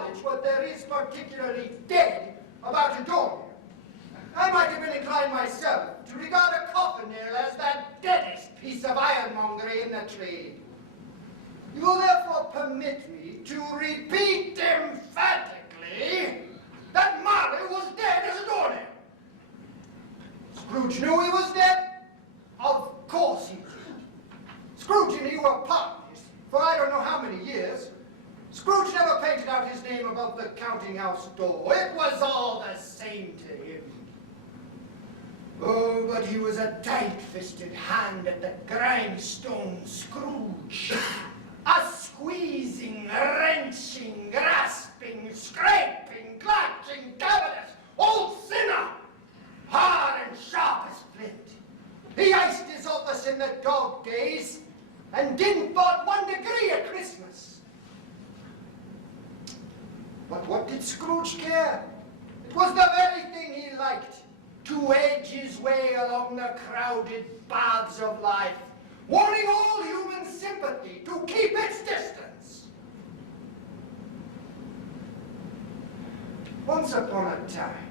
acknowledge what there is particularly dead about a doornail. I might have been inclined myself to regard a coffin nail as that deadest piece of ironmongery in the trade. You will therefore permit me to repeat emphatically that Marley was dead as a doornail. Scrooge knew he was dead? Of course he did. Scrooge and he were partners for I don't know how many years. Scrooge never painted out his name above the counting-house door. It was all the same to him. Oh, but he was a tight-fisted hand at the grindstone, Scrooge. A squeezing, wrenching, grasping, scraping, clutching, covetous, old sinner, hard and sharp as flint. He iced his office in the dog days and didn't but 1 degree at Christmas. But what did Scrooge care? It was the very thing he liked, to edge his way along the crowded paths of life, wanting all human sympathy to keep its distance. Once upon a time,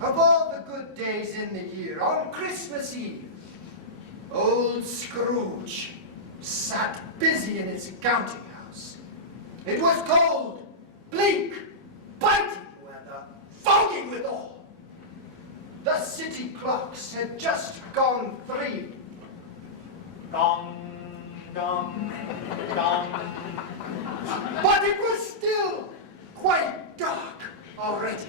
of all the good days in the year, on Christmas Eve, old Scrooge sat busy in his counting house. It was cold, bleak, biting weather, foggy withal. The city clocks had just gone 3. Gong, gong, gong. But it was still quite dark already.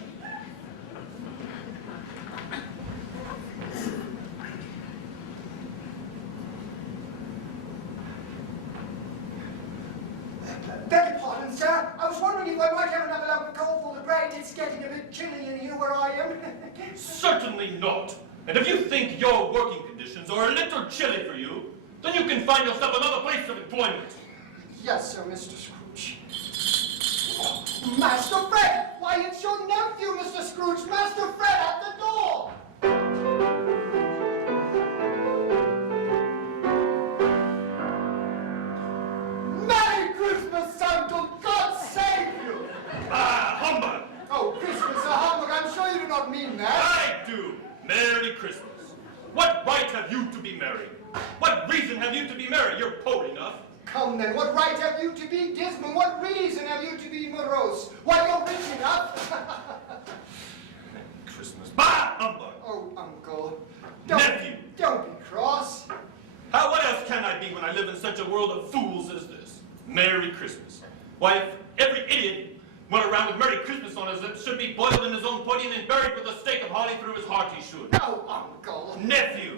Beg your pardon, sir. I was wondering if I might have another lump of coal for the bread. It's getting a bit chilly in here where I am. Certainly not. And if you think your working conditions are a little chilly for you, then you can find yourself another place of employment. Yes, sir, Mr. Scrooge. Oh, Master Fred! Why, it's your nephew, Mr. Scrooge. Master Fred at the door! Merry Christmas, Uncle! God save you! Ah, humbug! Oh, Christmas, a humbug. I'm sure you do not mean that. I do. Merry Christmas. What right have you to be merry? What reason have you to be merry? You're poor enough. Come then, what right have you to be dismal? What reason have you to be morose? Why, you're rich enough. Christmas. Bah, humbug! Oh, Uncle. Nephew! Don't be cross. What else can I be when I live in such a world of fools as this? Merry Christmas. Why, if every idiot went around with Merry Christmas on his lips, should be boiled in his own pudding and buried with a stake of holly through his heart, he should. No, Uncle. Nephew,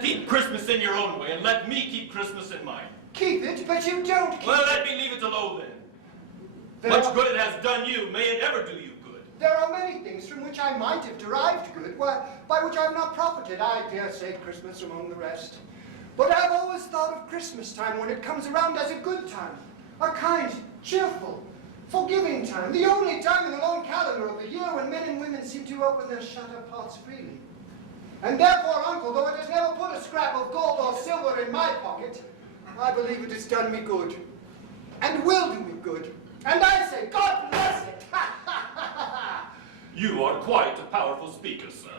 keep Christmas in your own way and let me keep Christmas in mine. Keep it, but you don't keep Well, it. let me leave it alone then. Much good it has done you, may it ever do you good. There are many things from which I might have derived good, by which I've not profited. I dare say Christmas among the rest. But I've always thought of Christmas time when it comes around as a good time. A kind, cheerful, forgiving time. The only time in the long calendar of the year when men and women seem to open their shut-up hearts freely. And therefore, Uncle, though it has never put a scrap of gold or silver in my pocket, I believe it has done me good. And will do me good. And I say, God bless it! You are quite a powerful speaker, sir.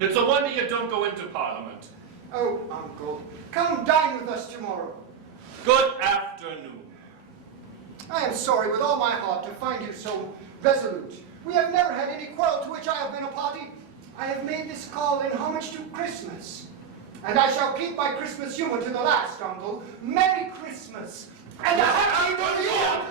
It's a wonder you don't go into Parliament. Oh, Uncle, come dine with us tomorrow. Good afternoon. I am sorry with all my heart to find you so resolute. We have never had any quarrel to which I have been a party. I have made this call in homage to Christmas. And I shall keep my Christmas humor to the last, Uncle. Merry Christmas and a Happy New Year!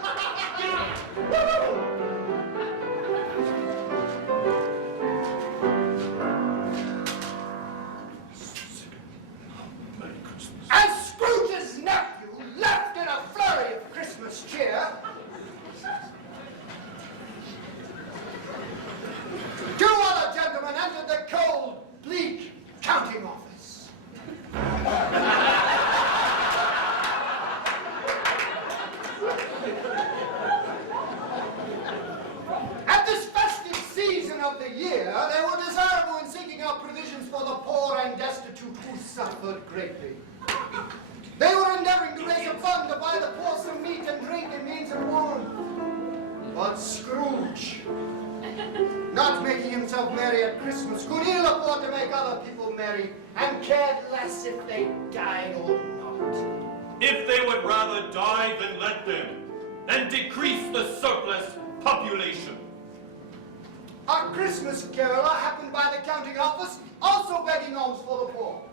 Merry Christmas. As Scrooge's nephew left in a flurry of Christmas cheer, two other gentlemen entered the cold, bleak counting office. At this festive season of the year, they were desirable in seeking out provisions for the poor and destitute who suffered greatly. They were endeavoring to raise a fund to buy the poor some meat and drink and means of warmth. himself merry at Christmas could ill afford to make other people merry, and cared less if they died or not. If they would rather die, then let them, and decrease the surplus population. A Christmas caroler happened by the counting office, also begging alms for the poor.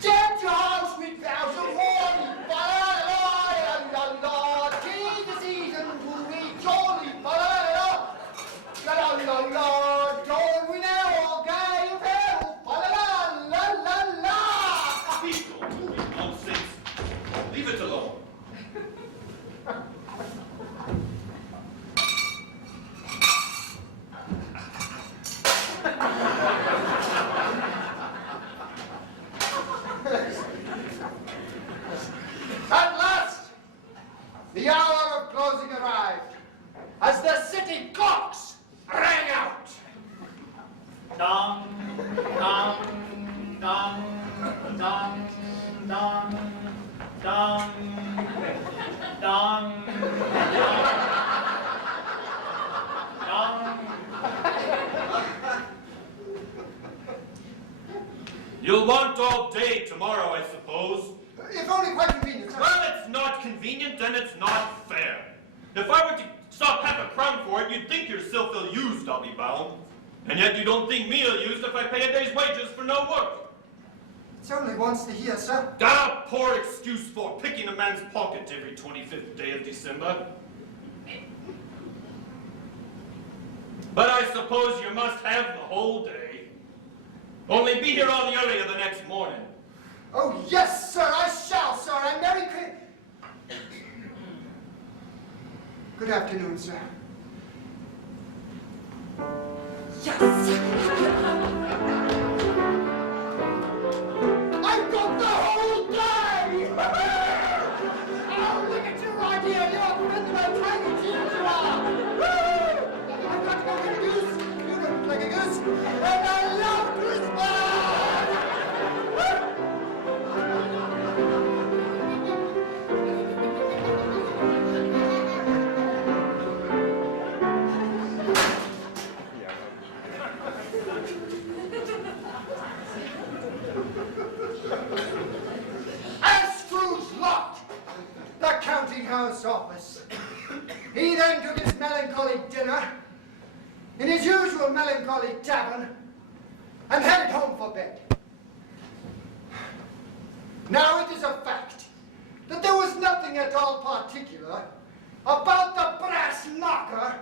Dead your house with vows of mourning, ba-la-la-la-la-la, 'tis the season to be jolly, ba-la-la-la, la-la-la-la, don't we now all gay of hell, ba-la-la-la-la-la. Please don't do it, nonsense. Leave it alone. At last, the hour of closing arrived, as the city clocks rang out. Dong, dong, dong, dong, dong, dong, dong, dong. You'll want all day tomorrow, I suppose. If only quite convenient, sir. Well, it's not convenient and it's not fair. If I were to stop half a crown for it, you'd think yourself ill-used, I'll be bound. And yet you don't think me ill-used if I pay a day's wages for no work. It's only once a year, sir. Ah, poor excuse for picking a man's pocket every 25th day of December. But I suppose you must have the whole day. Only be here all the earlier the next morning. Oh, yes, sir, I shall, sir, and Merry Christmas. Good afternoon, sir. Yes! I've got the whole day! Oh, look at you right here, you're a friend of my tiny teeth you are! Woo! I've got to go get a goose, you can play a goose, and I love Christmas! Woo! As Scrooge locked the counting house office, he then took his melancholy dinner in his usual melancholy tavern and headed home for bed. Now it is a fact that there was nothing at all particular about the brass knocker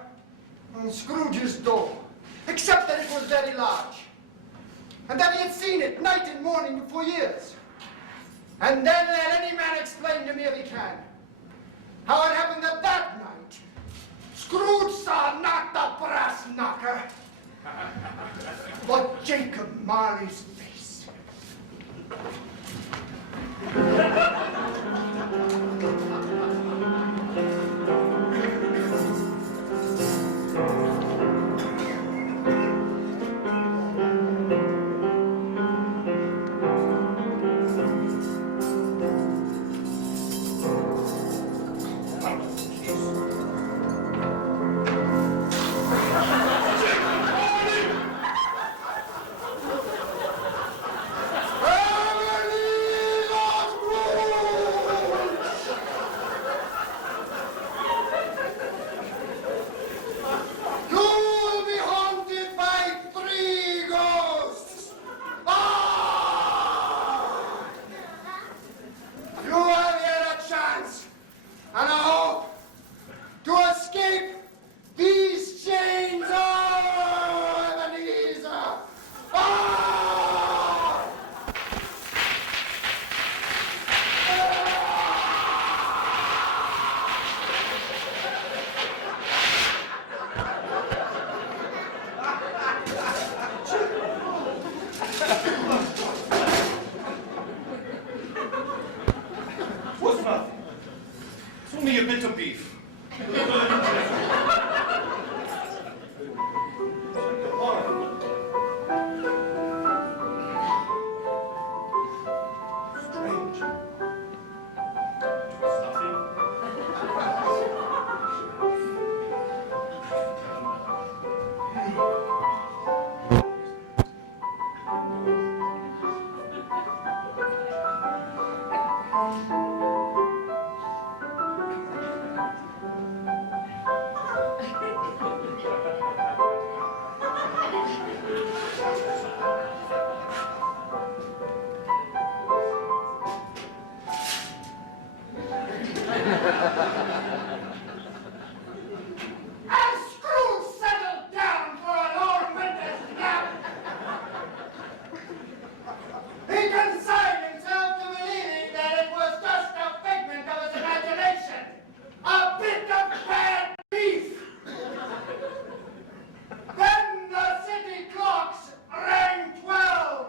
on Scrooge's door, except that it was very large, and that he had seen it night and morning for years. And then let any man explain to me if he can how it happened that that night Scrooge saw not the brass knocker, but Jacob Marley's face. me a bit of beef. Strange. It was nothing. As Scrooge settled down for a long winter's nap, he consigned himself to believing that it was just a figment of his imagination, a bit of bad beef. Then the city clocks rang 12.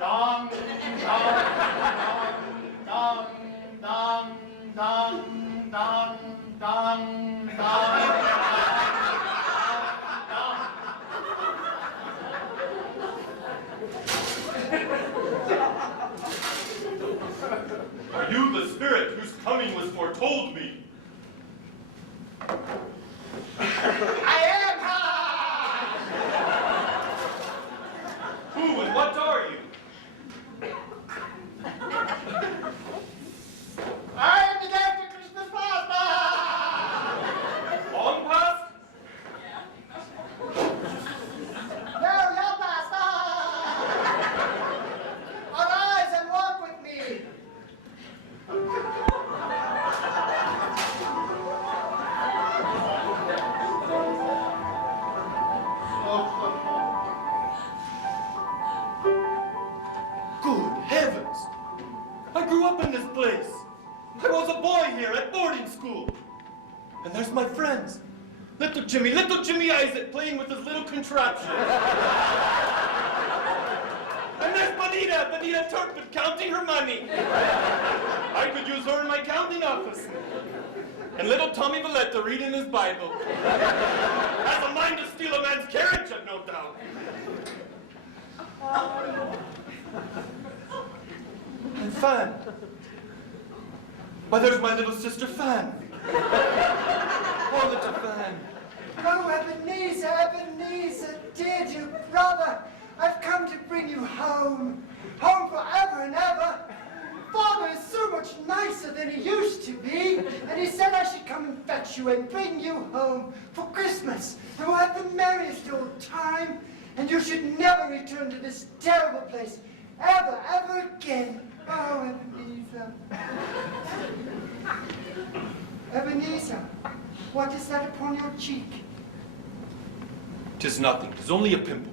Dong, dong, dong, dong, dong, dong, dong, dong, Are you the spirit whose coming was foretold me? I am Who and what are you? I am the guy for Christmas past. Long past? No, your past. Arise and walk with me. Good heavens! I grew up in this place. I was a boy here at boarding school. And there's my friends. Little Jimmy Isaac playing with his little contraption. And there's Bonita Turpin counting her money. I could use her in my counting office. And little Tommy Valletta reading his Bible. Has a mind to steal a man's carriage, I've no doubt. And Fan. Why, there's my little sister Fan. Poor little Fan. Oh, Ebenezer, dear brother, I've come to bring you home. Home forever and ever. Father is so much nicer than he used to be, and he said I should come and fetch you and bring you home for Christmas, and we'll have the merriest old time, and you should never return to this terrible place, ever again. Oh, Ebenezer. Ebenezer, what is that upon your cheek? 'Tis nothing, 'tis only a pimple.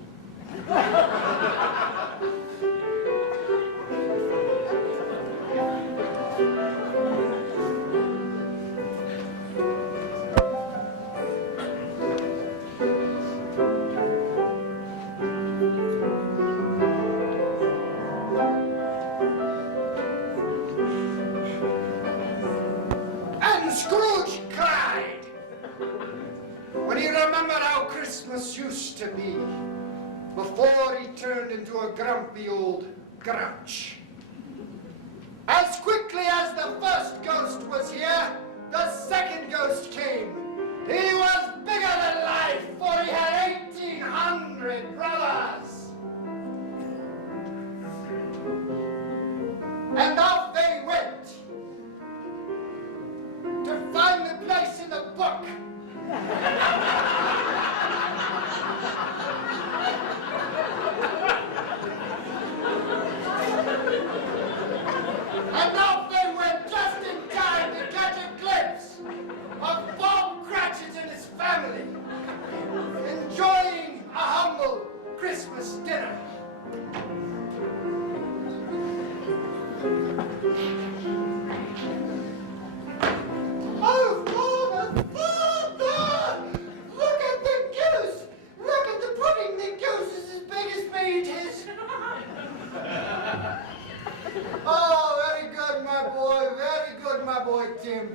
Scrooge cried when he remembered how Christmas used to be before he turned into a grumpy old grouch. As quickly as the first ghost was here, the second ghost came. He was bigger than life, for he had 1,800 brothers. And off they went to find the place in the book. And off they went just in time to catch a glimpse of Bob Cratchit and his family enjoying a humble Christmas dinner. Oh, Father! Look at the goose! Look at the pudding! The goose is as big as me, it is. Oh, very good, my boy, Tim.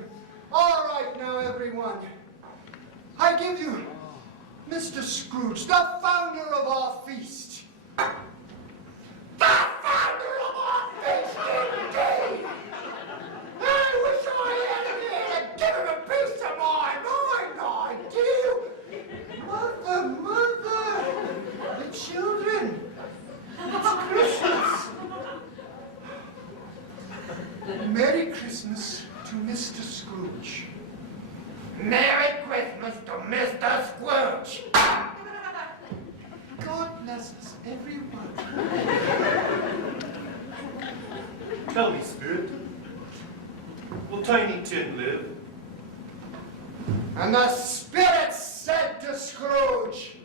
All right now, everyone. I give you Mr. Scrooge, the founder of our feast. The founder of our feast, indeed! I wish I had him here to give him a piece of my mind, I do. Mother, the children, it's Christmas. Merry Christmas to Mr. Scrooge. Merry Christmas to Mr. Scrooge. God bless us, everyone. Tell me, Spirit, will Tiny Tim live? And the spirit said to Scrooge,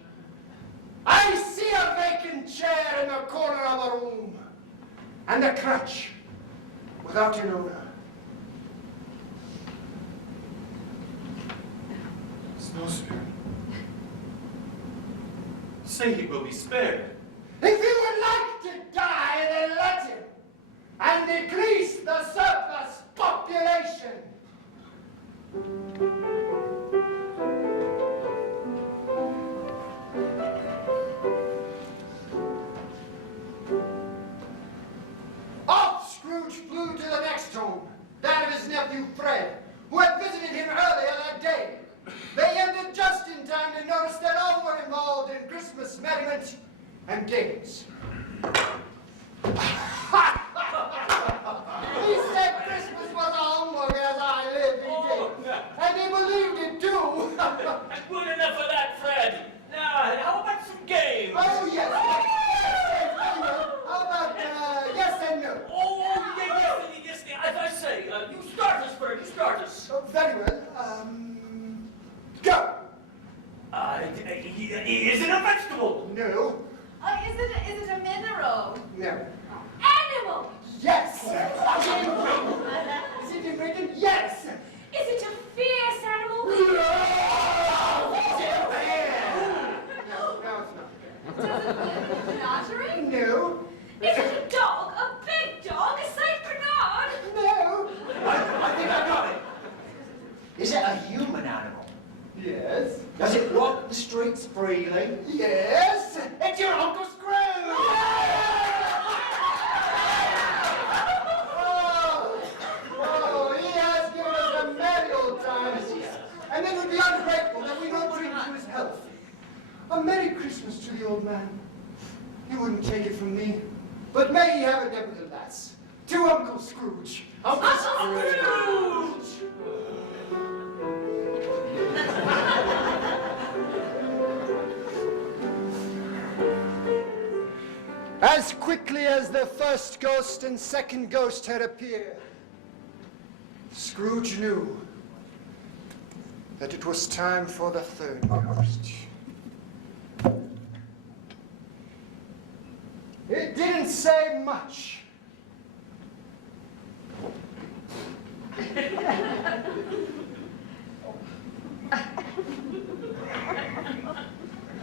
I see a vacant chair in the corner of a room, and a crutch without an owner. Snow Spirit. Say he will be spared. If he would like to die, then let him, and decrease the surplus population. Off Scrooge flew to the next home, that of his nephew Fred, who had visited him earlier that day. They entered just in time to notice that all were involved in Christmas merriment and games. He said Christmas was a humbug, as I live, he did. And he believed it too. Good enough of that, Fred. Now, how about some games? Oh, yes. How about yes and no? Oh, yes. As I say, you start us, Fred. You start us. Oh, very well. Go. Is it a vegetable? No. Is it a mineral? No. Animal? Yes. Is it in Britain? Yes. Is it a fierce animal? No. Is it a bear? No, it's not. Does it live in menagerie? No. Is it a dog? A big dog? A Saint Bernard? No. I think I got it. Is it a human animal? Yes. Does it walk the streets freely? Yes. It's your Uncle Scrooge! Oh, he has given us a merry old time. And it would be ungrateful that we don't drink to his health. A Merry Christmas to the old man. He wouldn't take it from me, but may he have it nevertheless. To Uncle Scrooge. Uncle Scrooge! As quickly as the first ghost and second ghost had appeared, Scrooge knew that it was time for the third ghost. It didn't say much.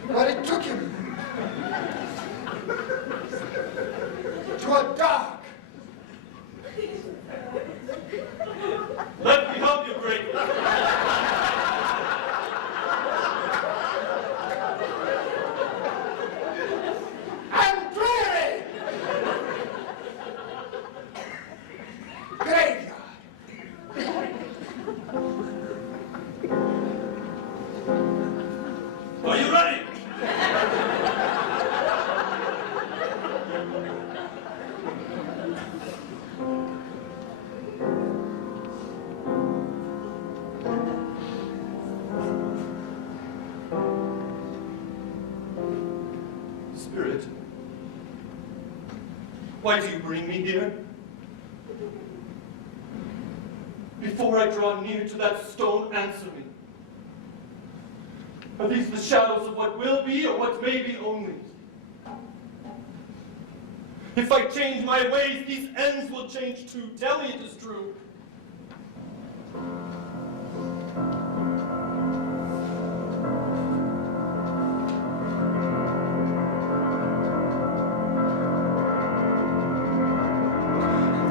But it took him to a dark. Let me help you, great. And dreary graveyard. Are you ready? Spirit, why do you bring me here? Before I draw near to that stone, answer me. Are these the shadows of what will be or what may be only? If I change my ways, these ends will change too. Tell me it is true.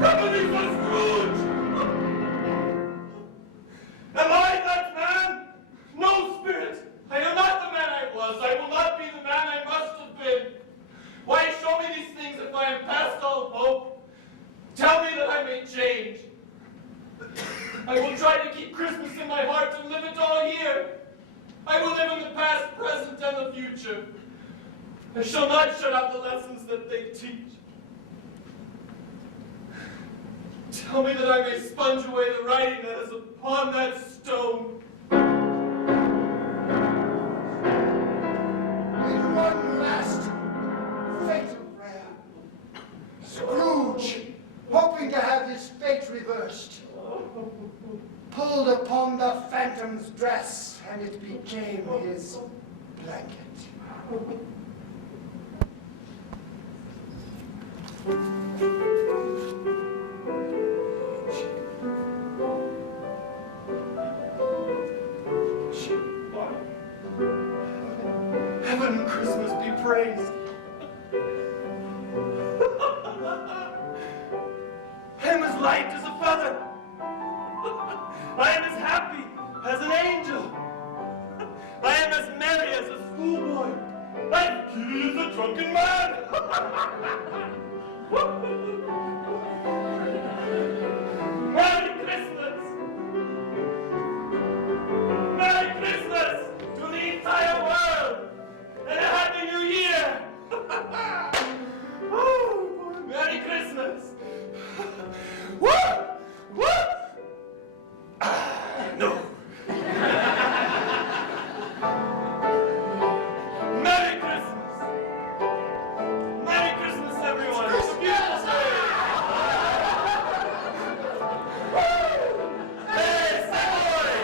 Remedy for Scrooge! Am I that man? No, Spirit! I am not the man I was. I will not be the man I must have been. Why show me these things if I am past all hope? Tell me that I may change. I will try to keep Christmas in my heart and live it all year. I will live in the past, present, and the future. I shall not shut out the lessons that they teach. Tell me that I may sponge away the writing that is upon that stone. In one last fatal prayer, Scrooge, hoping to have his fate reversed, pulled upon the phantom's dress, and it became his blanket. Heaven and Christmas be praised. I am as light as a feather. I am as happy as an angel. I am as merry as a schoolboy. I am giddy as a drunken man. Merry Christmas! Merry Christmas to the entire world! And a Happy New Year! Woo! Merry Christmas! Woo! Woo! No. Merry Christmas! Merry Christmas, everyone! It's a beautiful day! Hey, Searle!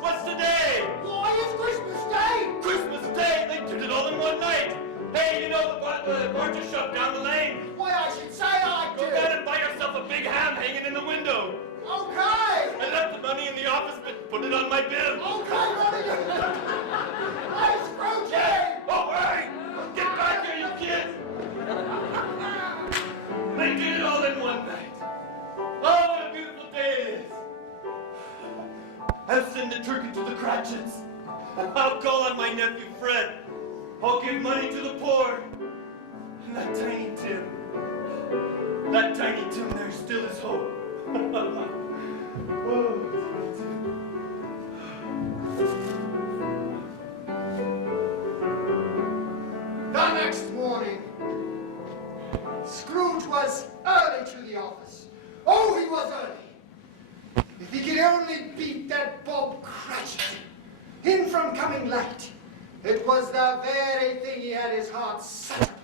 What's today? Why is Christmas Day? Christmas Day! They did it all in one night! Hey, you know the butcher shop down the lane? Why, I should say I Go do. down and buy yourself a big ham hanging in the window. Okay. I left the money in the office, but put it on my bill. Okay, buddy. Hey, Scrooge! Oh, hey! Get back here, you kids! They did it all in one night. Oh, what a beautiful day it is. I'll send a turkey to the Cratchits. I'll call on my nephew Fred. I'll give money to the poor. And that tiny Tim there still is hope. Whoa, The next morning, Scrooge was early to the office. Oh, he was early. If he could only beat that Bob Cratchit in from coming late, it was the very thing he had his heart set upon.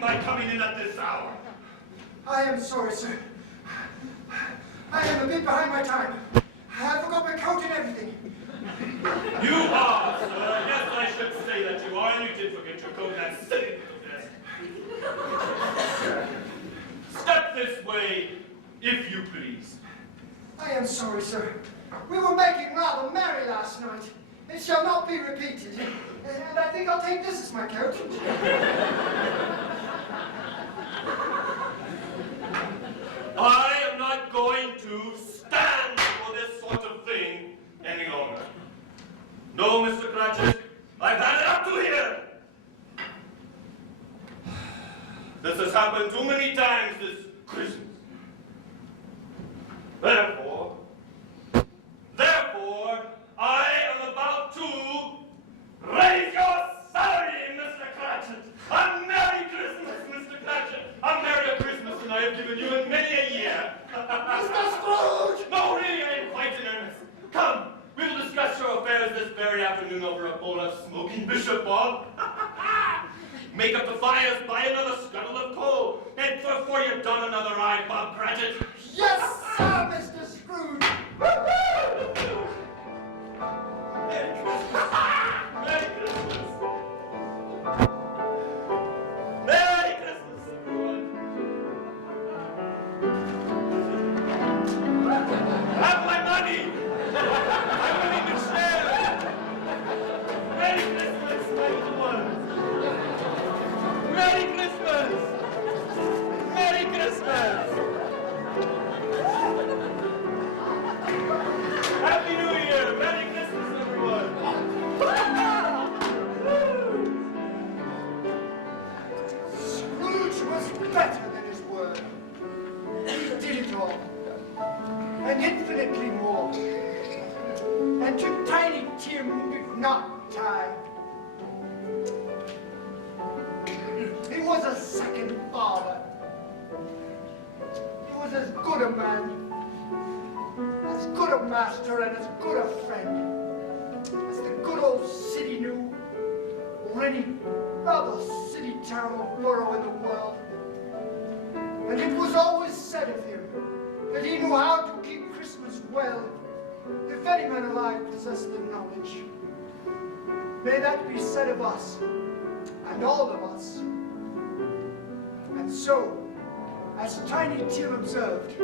By coming in at this hour? I am sorry, sir. I am a bit behind my time. I forgot my coat and everything. You are, sir. Yes, I should say that you are, and you did forget your coat and sitting little desk. Step this way, if you please. I am sorry, sir. We were making rather merry last night. It shall not be repeated. And I think I'll take this as my coat. I am not going to stand for this sort of thing any longer. No, Mr. Cratchit, I've had it up to here. This has happened too many times this Christmas. Therefore, I am about to raise your salary, Mr. Cratchit. A Merry Christmas, Mr. Cratchit. A Merry Christmas, and I have given you in many a year. Mr. Scrooge! No, really, I am quite in earnest. Come, we will discuss your affairs this very afternoon over a bowl of smoking bishop, Bob. Make up the fires, buy another scuttle of coal, and before you've done another eye, Bob Cratchit. Yes, sir, Mr. Scrooge! Merry Christmas! Merry Christmas! Merry Christmas, everyone! Have my money! I'm willing to share! Merry Christmas, my little ones! Merry Christmas! and infinitely more. And to Tiny Tim who did not die, he was a second father. He was as good a man, as good a master, and as good a friend as the good old city knew, or any other city, town, or borough in the world. And it was always said of him that he knew how to keep Christmas well, if any man alive possessed the knowledge. May that be said of us, and all of us. And so, as Tiny Tim observed,